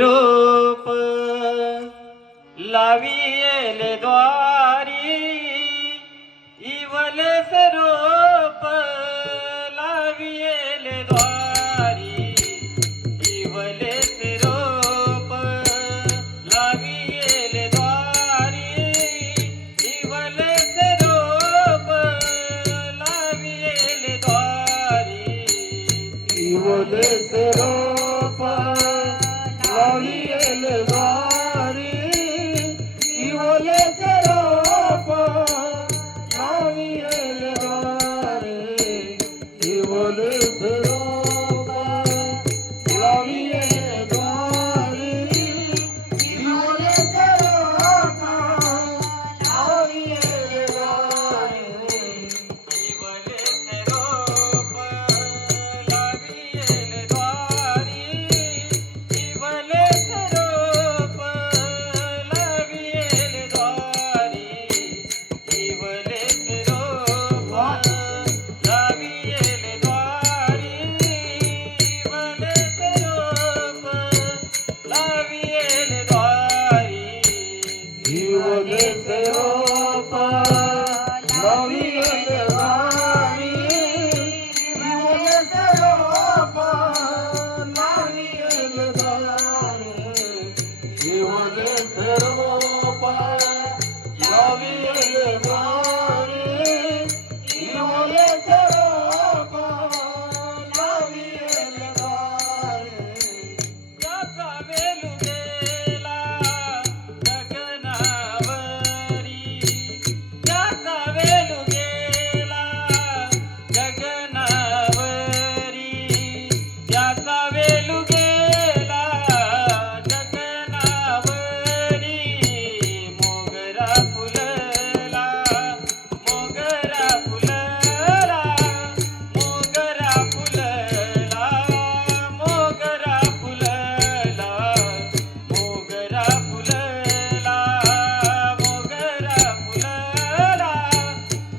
रूप लाविले द्वारी इवले से रूप लाविले द्वारी इवले से रूप लाविले द्वारी इवले से रूप लाविले द्वारी इवले से रूप लाविले द्वारी इवले से रूप लाविले द्वारी इवले से रूप लाविले द्वारी इवले से रूप लाविले द्वारी इवले से रूप लाविले द्वारी इवले से रूप लाविले द्वारी इवले से रूप लाविले द्वारी इवले से रूप लाविले द्वारी इवले से रूप लाविले द्वारी इवले से रूप लाविले द्वारी इवले से रूप लाविले द्वारी इवले से रूप लाविले द्वारी याचा वेलुगेला गगनावरी याचा वेलुगेला गगनावरी याचा वेलुगेला गगनावरी मोगरा फुलला मोगरा फुलला मोगरा फुलला मोगरा फुलला मोगरा फुलला मोगरा फुलला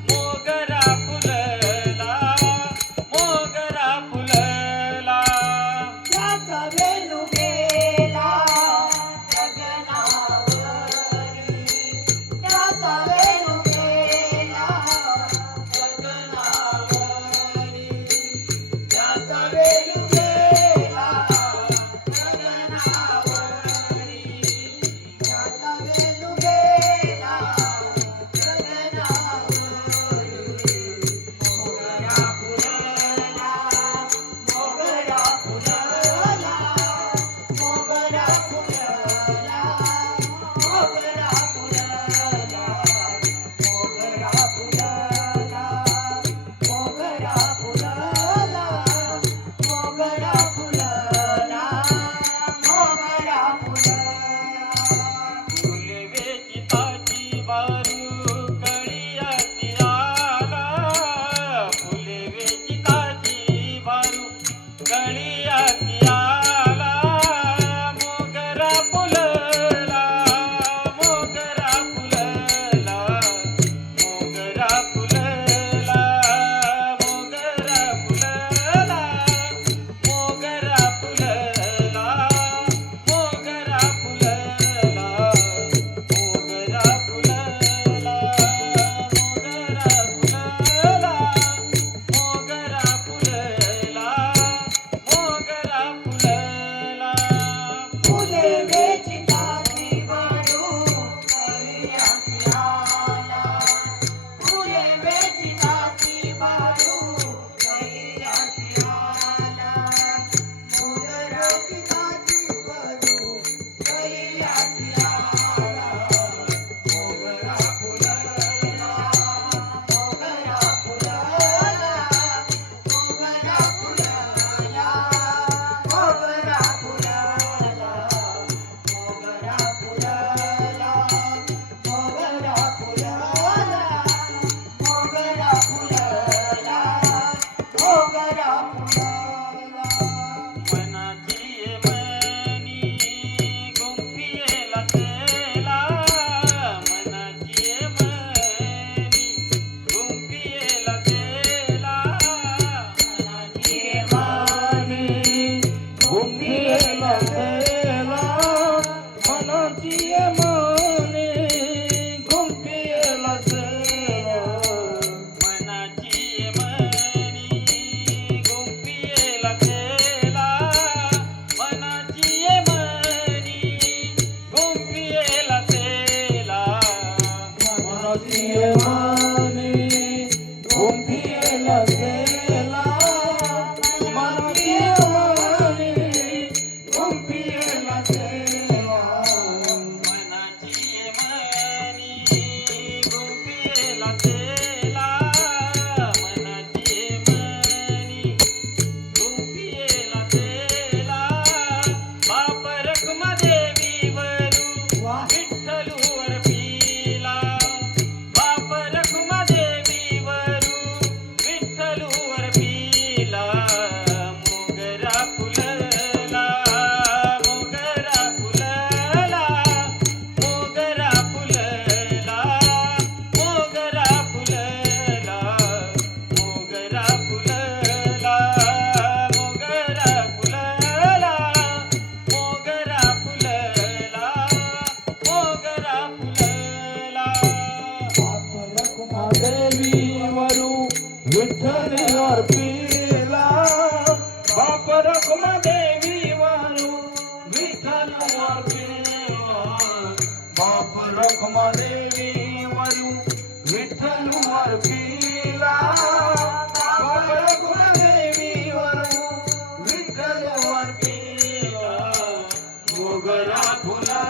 मोगरा फुलला मोगरा फुलला याचा वेलुगेला गगनावरी याचा वेलुगेला गगनावरी याचा वेलुगेला गगनावरी याचा वेलुगेला गगनावरी मोगरा फुलला मोगरा फुलला मोगरा फुलला मोगरा फुलला मोगरा फुलला मोगरा फुलला मोगरा फुलला मोगरा फुलला फुलवेची ताजी बारू कळियाची आला फुलवेची ताजी बारू कळियाची आला मोगरा फुलला मोगरा फुलला मोगरा फुलला मोगरा फुलला मोगरा फुलला मोगरा फुलला मोगरा फुलला मोगरा फुलला मोगरा फुलला मोगरा फुलला फुले वेची ताजी बारू कळियाची आला फुले वेची ताजी बारू कळियाची आला मोगराची ताजी बारू कळियाची आला मोगरा फुलला मोगरा फुलला मोगरा फुलला मोगरा फुलला बाप रखमादेवी वरू विठ्ठलवर पिला बाप रखमादेवी वरू विठ्ठलवर पिला मोगरा फुला